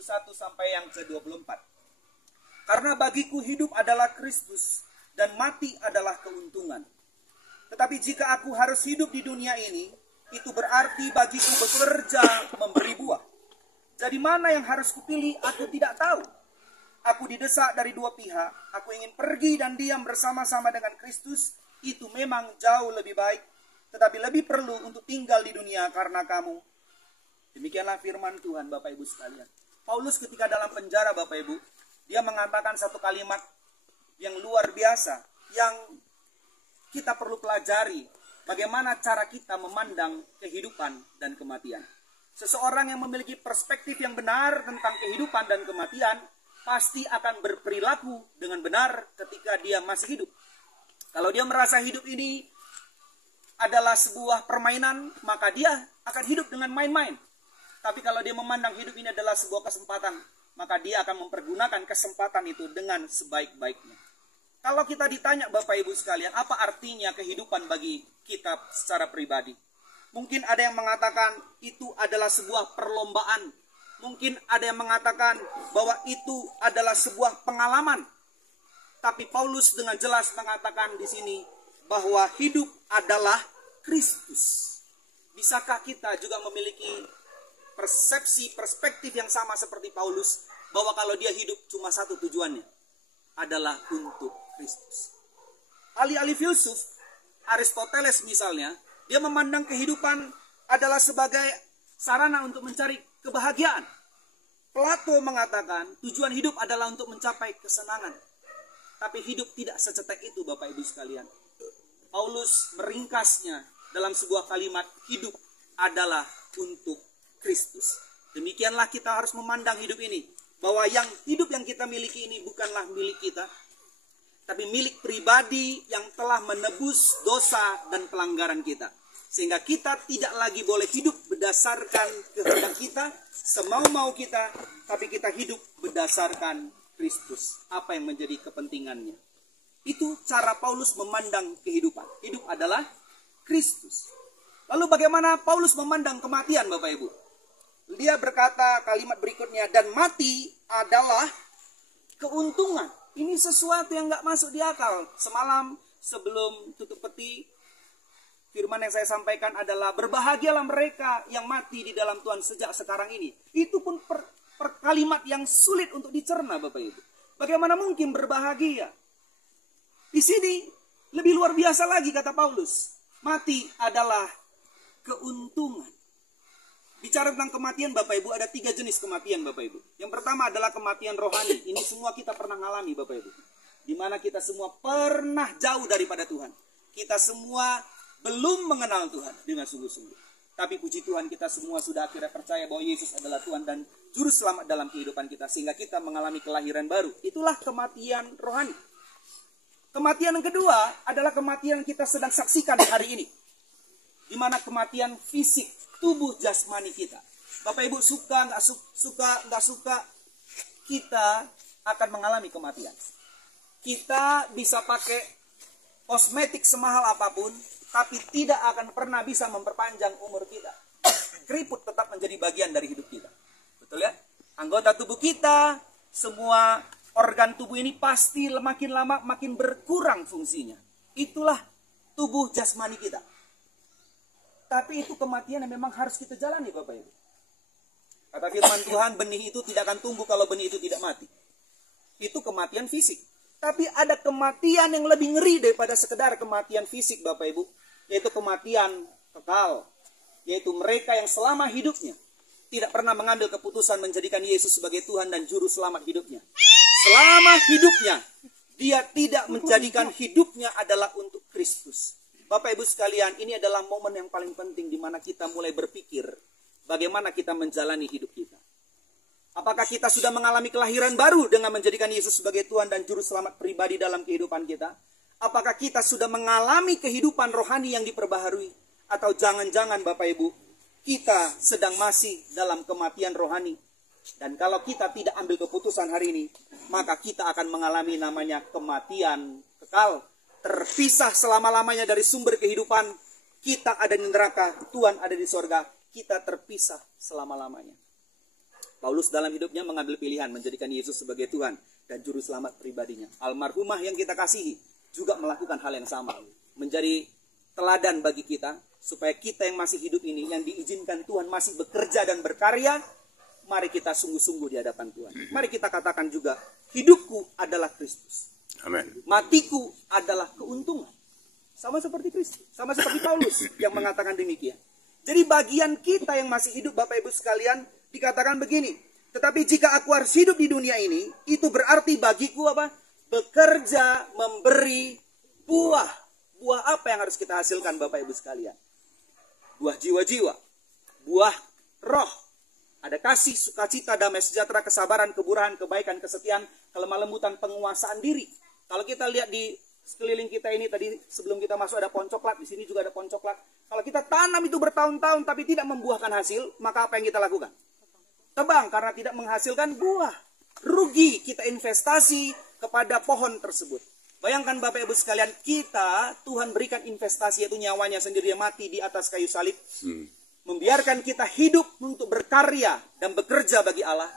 21 sampai yang ke-24. Karena bagiku hidup adalah Kristus dan mati adalah keuntungan. Tetapi jika aku harus hidup di dunia ini, itu berarti bagiku bekerja memberi buah. Jadi mana yang harus kupilih aku tidak tahu. Aku didesak dari dua pihak. Aku ingin pergi dan diam bersama-sama dengan Kristus. Itu memang jauh lebih baik. Tetapi lebih perlu untuk tinggal di dunia karena kamu. Demikianlah firman Tuhan, Bapak Ibu sekalian. Paulus ketika dalam penjara, Bapak Ibu, dia mengatakan satu kalimat yang luar biasa, yang kita perlu pelajari. Bagaimana cara kita memandang kehidupan dan kematian. Seseorang yang memiliki perspektif yang benar tentang kehidupan dan kematian, pasti akan berperilaku dengan benar ketika dia masih hidup. Kalau dia merasa hidup ini adalah sebuah permainan, maka dia akan hidup dengan main-main. Tapi kalau dia memandang hidup ini adalah sebuah kesempatan, maka dia akan mempergunakan kesempatan itu dengan sebaik-baiknya. Kalau kita ditanya Bapak Ibu sekalian, apa artinya kehidupan bagi kita secara pribadi? Mungkin ada yang mengatakan itu adalah sebuah perlombaan. Mungkin ada yang mengatakan bahwa itu adalah sebuah pengalaman. Tapi Paulus dengan jelas mengatakan di sini bahwa hidup adalah Kristus. Bisakah kita juga memiliki persepsi, perspektif yang sama seperti Paulus, bahwa kalau dia hidup cuma satu tujuannya, adalah untuk Kristus. Ahli-ahli filsuf, Aristoteles misalnya, dia memandang kehidupan adalah sebagai sarana untuk mencari kebahagiaan. Plato mengatakan tujuan hidup adalah untuk mencapai kesenangan. Tapi hidup tidak secetek itu, Bapak Ibu sekalian. Paulus meringkasnya dalam sebuah kalimat, hidup adalah untuk Kristus. Demikianlah kita harus memandang hidup ini, bahwa hidup yang kita miliki ini bukanlah milik kita, tapi milik pribadi yang telah menebus dosa dan pelanggaran kita. Sehingga kita tidak lagi boleh hidup berdasarkan kehendak kita, semau-mau kita, tapi kita hidup berdasarkan Kristus. Apa yang menjadi kepentingannya. Itu cara Paulus memandang kehidupan. Hidup adalah Kristus. Lalu bagaimana Paulus memandang kematian, Bapak Ibu? Dia berkata kalimat berikutnya, dan mati adalah keuntungan. Ini sesuatu yang gak masuk di akal. Semalam sebelum tutup peti, firman yang saya sampaikan adalah berbahagialah mereka yang mati di dalam Tuhan sejak sekarang ini. Itu pun kalimat yang sulit untuk dicerna, Bapak Ibu. Bagaimana mungkin berbahagia? Di sini lebih luar biasa lagi kata Paulus. Mati adalah keuntungan. Bicara tentang kematian Bapak Ibu, ada 3 jenis kematian Bapak Ibu. Yang pertama adalah kematian rohani. Ini semua kita pernah alami Bapak Ibu. Di mana kita semua pernah jauh daripada Tuhan. Kita semua belum mengenal Tuhan dengan sungguh-sungguh. Tapi puji Tuhan kita semua sudah akhirnya percaya bahwa Yesus adalah Tuhan dan Juru Selamat dalam kehidupan kita. Sehingga kita mengalami kelahiran baru. Itulah kematian rohani. Kematian yang kedua adalah kematian yang kita sedang saksikan hari ini. Di mana kematian fisik, tubuh jasmani kita. Bapak Ibu suka, nggak suka, kita akan mengalami kematian. Kita bisa pakai kosmetik semahal apapun, tapi tidak akan pernah bisa memperpanjang umur kita. Keriput tetap menjadi bagian dari hidup kita. Betul ya? Anggota tubuh kita, semua organ tubuh ini pasti makin lama makin berkurang fungsinya. Itulah tubuh jasmani kita. Tapi itu kematian yang memang harus kita jalani Bapak Ibu. Kata firman Tuhan, benih itu tidak akan tumbuh kalau benih itu tidak mati. Itu kematian fisik. Tapi ada kematian yang lebih ngeri daripada sekedar kematian fisik Bapak Ibu. Yaitu kematian kekal. Yaitu mereka yang selama hidupnya tidak pernah mengambil keputusan menjadikan Yesus sebagai Tuhan dan Juru Selamat hidupnya. Selama hidupnya, dia tidak menjadikan hidupnya adalah untuk Kristus. Bapak Ibu sekalian, ini adalah momen yang paling penting di mana kita mulai berpikir bagaimana kita menjalani hidup kita. Apakah kita sudah mengalami kelahiran baru dengan menjadikan Yesus sebagai Tuhan dan Juru Selamat pribadi dalam kehidupan kita? Apakah kita sudah mengalami kehidupan rohani yang diperbaharui? Atau jangan-jangan Bapak Ibu, kita sedang masih dalam kematian rohani. Dan kalau kita tidak ambil keputusan hari ini, maka kita akan mengalami namanya kematian kekal. Terpisah selama-lamanya dari sumber kehidupan. Kita ada di neraka, Tuhan ada di sorga. Kita terpisah selama-lamanya. Paulus dalam hidupnya mengambil pilihan menjadikan Yesus sebagai Tuhan dan Juru Selamat pribadinya. Almarhumah yang kita kasihi juga melakukan hal yang sama. Menjadi teladan bagi kita, supaya kita yang masih hidup ini, yang diizinkan Tuhan masih bekerja dan berkarya, mari kita sungguh-sungguh di hadapan Tuhan. Mari kita katakan juga, hidupku adalah Kristus. Amin. Matiku adalah keuntungan. Sama seperti Kristus, sama seperti Paulus yang mengatakan demikian. Jadi bagian kita yang masih hidup, Bapak Ibu sekalian, dikatakan begini, tetapi jika aku harus hidup di dunia ini, itu berarti bagiku apa? Bekerja, memberi buah. Buah apa yang harus kita hasilkan, Bapak Ibu sekalian? Buah jiwa-jiwa, buah roh. Ada kasih, sukacita, damai sejahtera, kesabaran, kemurahan, kebaikan, kesetiaan, kelemah lembutan, penguasaan diri. Kalau kita lihat di sekeliling kita ini, tadi sebelum kita masuk ada pohon coklat, di sini juga ada pohon coklat. Kalau kita tanam itu bertahun-tahun tapi tidak membuahkan hasil, maka apa yang kita lakukan? Tebang, karena tidak menghasilkan buah. Rugi kita investasi kepada pohon tersebut. Bayangkan Bapak Ibu sekalian, kita, Tuhan berikan investasi, yaitu nyawanya sendiri yang mati di atas kayu salib. Membiarkan kita hidup untuk berkarya dan bekerja bagi Allah.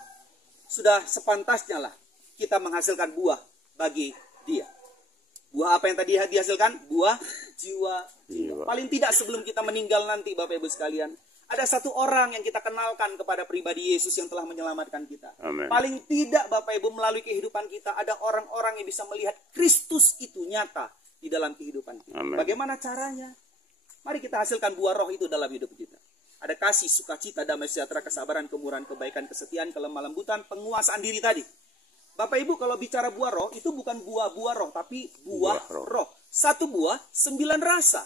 Sudah sepantasnya lah kita menghasilkan buah bagi Dia. Buah apa yang tadi dihasilkan? Buah jiwa. Paling tidak sebelum kita meninggal nanti, Bapak Ibu sekalian, ada satu orang yang kita kenalkan kepada pribadi Yesus yang telah menyelamatkan kita. Amen. Paling tidak, Bapak Ibu, melalui kehidupan kita ada orang-orang yang bisa melihat Kristus itu nyata di dalam kehidupan kita. Amen. Bagaimana caranya? Mari kita hasilkan buah roh itu dalam hidup kita. Ada kasih, sukacita, damai sejahtera, kesabaran, kemurahan, kebaikan, kesetiaan, kelemah lembutan, penguasaan diri tadi. Bapak Ibu, kalau bicara buah roh, itu bukan buah-buah roh, tapi buah roh. Satu buah, 9 rasa.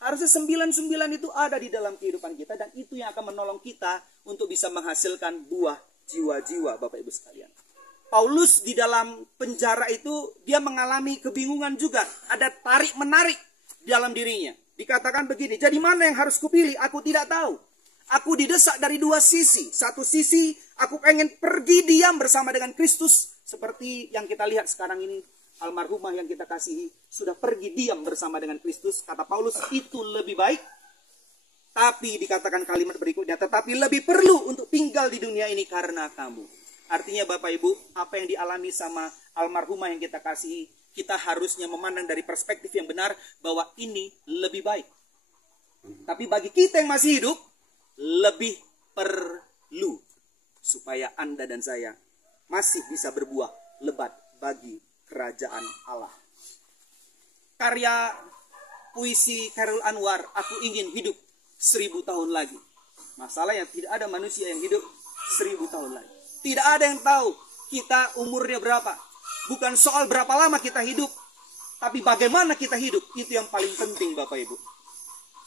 Harusnya 9 itu ada di dalam kehidupan kita, dan itu yang akan menolong kita untuk bisa menghasilkan buah jiwa-jiwa, Bapak Ibu sekalian. Paulus di dalam penjara itu, dia mengalami kebingungan juga. Ada tarik-menarik di dalam dirinya. Dikatakan begini, jadi mana yang harus kupilih? Aku tidak tahu. Aku didesak dari dua sisi. Satu sisi, aku pengen pergi diam bersama dengan Kristus. Seperti yang kita lihat sekarang ini. Almarhumah yang kita kasihi sudah pergi diam bersama dengan Kristus. Kata Paulus, itu lebih baik. Tapi dikatakan kalimat berikutnya, tetapi lebih perlu untuk tinggal di dunia ini karena kamu. Artinya Bapak Ibu, apa yang dialami sama almarhumah yang kita kasihi, kita harusnya memandang dari perspektif yang benar bahwa ini lebih baik. Tapi bagi kita yang masih hidup, lebih perlu supaya Anda dan saya masih bisa berbuah lebat bagi kerajaan Allah. Karya puisi Khairul Anwar, aku ingin hidup 1000 tahun lagi. Masalahnya tidak ada manusia yang hidup 1000 tahun lagi. Tidak ada yang tahu kita umurnya berapa. Bukan soal berapa lama kita hidup, tapi bagaimana kita hidup. Itu yang paling penting, Bapak Ibu.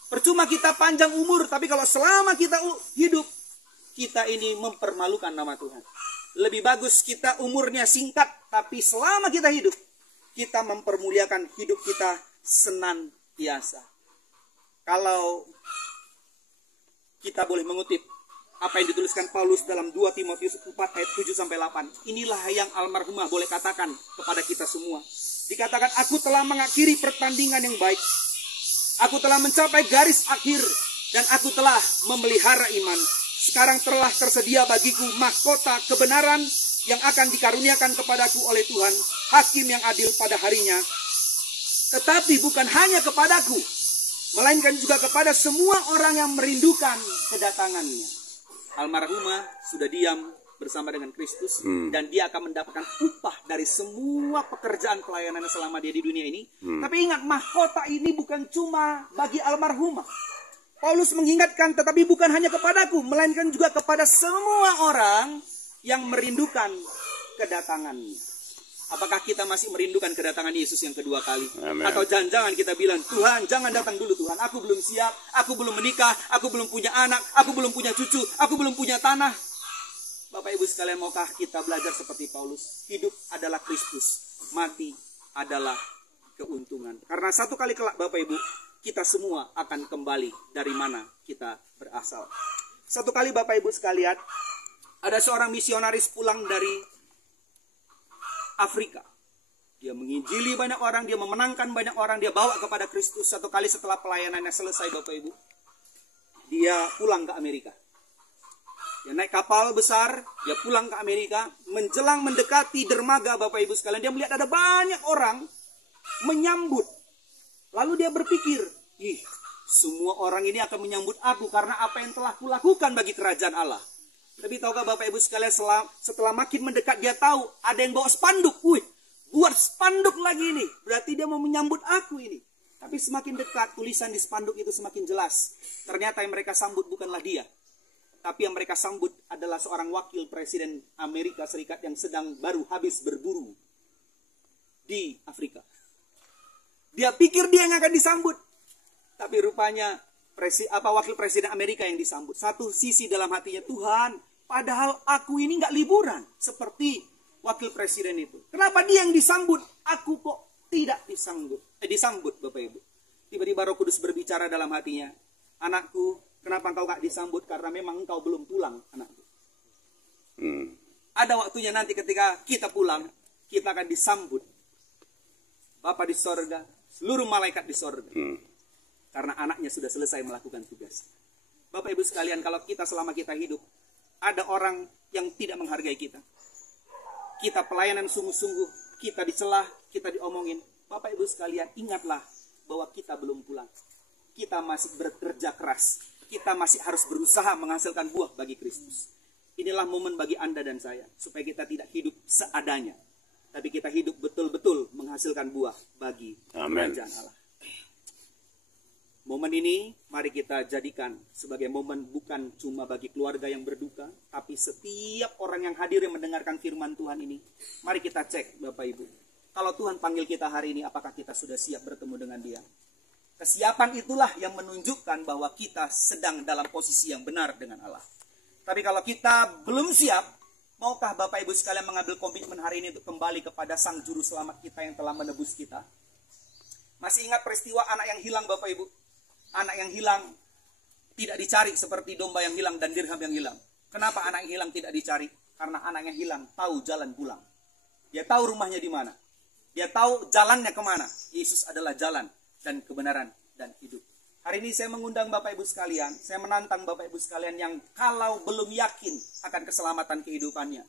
Percuma kita panjang umur, tapi kalau selama kita hidup, kita ini mempermalukan nama Tuhan. Lebih bagus kita umurnya singkat, tapi selama kita hidup, kita mempermuliakan hidup kita senantiasa. Kalau kita boleh mengutip apa yang dituliskan Paulus dalam 2 Timotius 4 ayat 7-8. Inilah yang almarhumah boleh katakan kepada kita semua. Dikatakan, aku telah mengakhiri pertandingan yang baik. Aku telah mencapai garis akhir dan aku telah memelihara iman. Sekarang telah tersedia bagiku mahkota kebenaran yang akan dikaruniakan kepadaku oleh Tuhan, hakim yang adil pada harinya. Tetapi bukan hanya kepadaku, melainkan juga kepada semua orang yang merindukan kedatangannya. Almarhumah sudah diam bersama dengan Kristus dan dia akan mendapatkan upah dari semua pekerjaan pelayanan selama dia di dunia ini. Tapi ingat, mahkota ini bukan cuma bagi almarhumah. Paulus mengingatkan, tetapi bukan hanya kepadaku, melainkan juga kepada semua orang yang merindukan kedatangannya. Apakah kita masih merindukan kedatangan Yesus yang kedua kali? Amen. Atau jangan-jangan kita bilang, Tuhan jangan datang dulu Tuhan, aku belum siap, aku belum menikah, aku belum punya anak, aku belum punya cucu, aku belum punya tanah. Bapak Ibu sekalian, maukah kita belajar seperti Paulus? Hidup adalah Kristus, mati adalah keuntungan. Karena satu kali kelak Bapak Ibu, kita semua akan kembali dari mana kita berasal. Satu kali Bapak Ibu sekalian, ada seorang misionaris pulang dari Afrika. Dia menginjili banyak orang, dia memenangkan banyak orang, dia bawa kepada Kristus. Satu kali setelah pelayanannya selesai Bapak Ibu, dia pulang ke Amerika. Dia naik kapal besar, dia pulang ke Amerika, menjelang mendekati dermaga Bapak Ibu sekalian, dia melihat ada banyak orang menyambut. Lalu dia berpikir, ih, semua orang ini akan menyambut aku karena apa yang telah kulakukan bagi kerajaan Allah. Tapi tahukah Bapak Ibu sekalian, setelah makin mendekat dia tahu ada yang bawa spanduk. Wih, buat spanduk lagi ini. Berarti dia mau menyambut aku ini. Tapi semakin dekat tulisan di spanduk itu semakin jelas. Ternyata yang mereka sambut bukanlah dia. Tapi yang mereka sambut adalah seorang wakil presiden Amerika Serikat yang sedang baru habis berburu di Afrika. Dia pikir dia yang akan disambut. Tapi rupanya wakil presiden Amerika yang disambut. Satu sisi dalam hatinya, Tuhan, padahal aku ini nggak liburan seperti wakil presiden itu. Kenapa dia yang disambut? Aku kok tidak disambut Bapak Ibu. Tiba-tiba Roh Kudus berbicara dalam hatinya. Anakku, kenapa engkau nggak disambut? Karena memang engkau belum pulang, anakku. Ada waktunya nanti ketika kita pulang, kita akan disambut. Bapa di sorga, seluruh malaikat di sorga. Karena anaknya sudah selesai melakukan tugas. Bapak Ibu sekalian, kalau kita selama kita hidup, ada orang yang tidak menghargai kita. Kita pelayanan sungguh-sungguh, kita dicelah, kita diomongin. Bapak Ibu sekalian, ingatlah bahwa kita belum pulang. Kita masih bekerja keras. Kita masih harus berusaha menghasilkan buah bagi Kristus. Inilah momen bagi Anda dan saya, supaya kita tidak hidup seadanya. Tapi kita hidup betul-betul menghasilkan buah bagi kerajaan Allah. Momen ini mari kita jadikan sebagai momen bukan cuma bagi keluarga yang berduka, tapi setiap orang yang hadir yang mendengarkan firman Tuhan ini. Mari kita cek Bapak Ibu. Kalau Tuhan panggil kita hari ini, apakah kita sudah siap bertemu dengan Dia? Kesiapan itulah yang menunjukkan bahwa kita sedang dalam posisi yang benar dengan Allah. Tapi kalau kita belum siap, maukah Bapak Ibu sekalian mengambil komitmen hari ini untuk kembali kepada Sang Juru Selamat kita yang telah menebus kita? Masih ingat peristiwa anak yang hilang Bapak Ibu? Anak yang hilang tidak dicari seperti domba yang hilang dan dirham yang hilang. Kenapa anak yang hilang tidak dicari? Karena anak yang hilang tahu jalan pulang. Dia tahu rumahnya di mana. Dia tahu jalannya kemana. Yesus adalah jalan dan kebenaran dan hidup. Hari ini saya mengundang Bapak Ibu sekalian. Saya menantang Bapak Ibu sekalian yang kalau belum yakin akan keselamatan kehidupannya.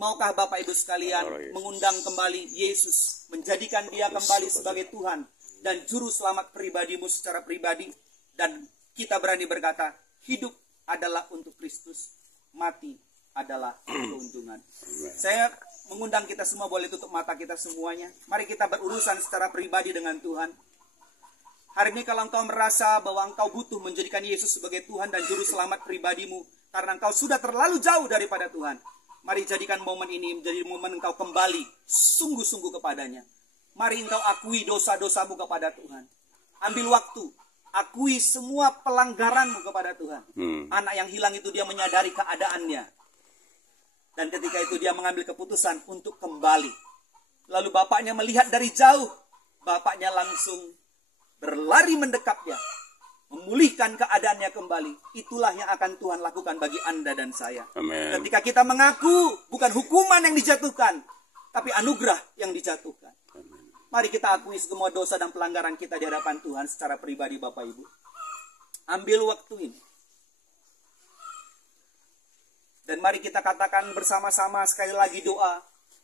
Maukah Bapak Ibu sekalian mengundang kembali Yesus. Menjadikan Dia kembali sebagai Tuhan dan Juru Selamat pribadimu secara pribadi. Dan kita berani berkata, hidup adalah untuk Kristus. Mati adalah keuntungan. Saya mengundang kita semua, boleh tutup mata kita semuanya. Mari kita berurusan secara pribadi dengan Tuhan. Hari ini kalau engkau merasa bahwa engkau butuh menjadikan Yesus sebagai Tuhan dan Juru Selamat pribadimu, karena engkau sudah terlalu jauh daripada Tuhan, mari jadikan momen ini menjadi momen engkau kembali sungguh-sungguh kepadanya. Mari engkau akui dosa-dosamu kepada Tuhan. Ambil waktu, akui semua pelanggaranmu kepada Tuhan. Anak yang hilang itu dia menyadari keadaannya. Dan ketika itu dia mengambil keputusan untuk kembali. Lalu bapaknya melihat dari jauh. Bapaknya langsung berlari mendekapnya. Memulihkan keadaannya kembali. Itulah yang akan Tuhan lakukan bagi Anda dan saya. Amen. Ketika kita mengaku, bukan hukuman yang dijatuhkan, tapi anugerah yang dijatuhkan. Mari kita akui semua dosa dan pelanggaran kita di hadapan Tuhan secara pribadi Bapak Ibu. Ambil waktu ini. Dan mari kita katakan bersama-sama sekali lagi doa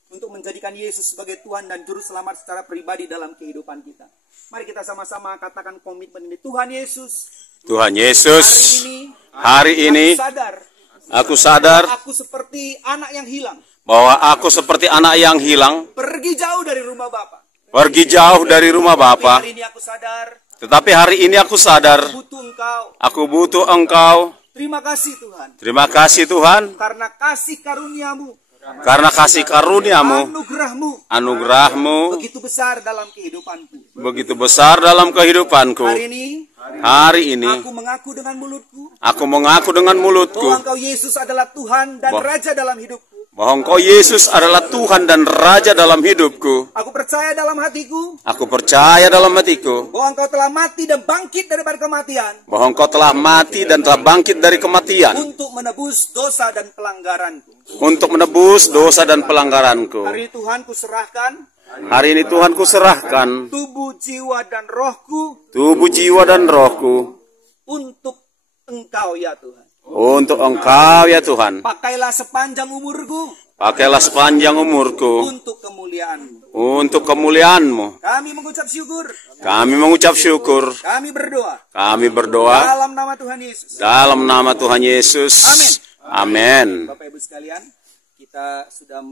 untuk menjadikan Yesus sebagai Tuhan dan Juru Selamat secara pribadi dalam kehidupan kita. Mari kita sama-sama katakan komitmen ini. Tuhan Yesus, hari ini aku sadar aku seperti anak yang hilang. Bahwa aku seperti anak yang hilang, pergi jauh dari rumah Bapa. Tetapi hari ini aku sadar, aku butuh Engkau. Terima kasih Tuhan. Terima kasih Tuhan. Karena kasih karuniamu, anugerahmu begitu besar dalam kehidupanku. Hari ini aku mengaku dengan mulutku. bahwa Engkau Yesus adalah Tuhan dan Raja dalam hidupku. Engkau Yesus adalah Tuhan dan Raja dalam hidupku. Aku percaya dalam hatiku bahwa Engkau telah mati dan bangkit daripada kematian. Untuk menebus dosa dan pelanggaranku. Hari ini Tuhan ku serahkan tubuh, jiwa dan rohku untuk Engkau ya Tuhan. Untuk Engkau ya Tuhan. Pakailah sepanjang umurku Pakailah sepanjang umurku untuk kemuliaan-Mu. untuk kemuliaan-Mu. Kami mengucap syukur. Kami mengucap syukur. Kami berdoa Kami berdoa dalam nama Tuhan Yesus. dalam nama Tuhan Yesus. Amin. Amin. Bapak Ibu sekalian, kita sudah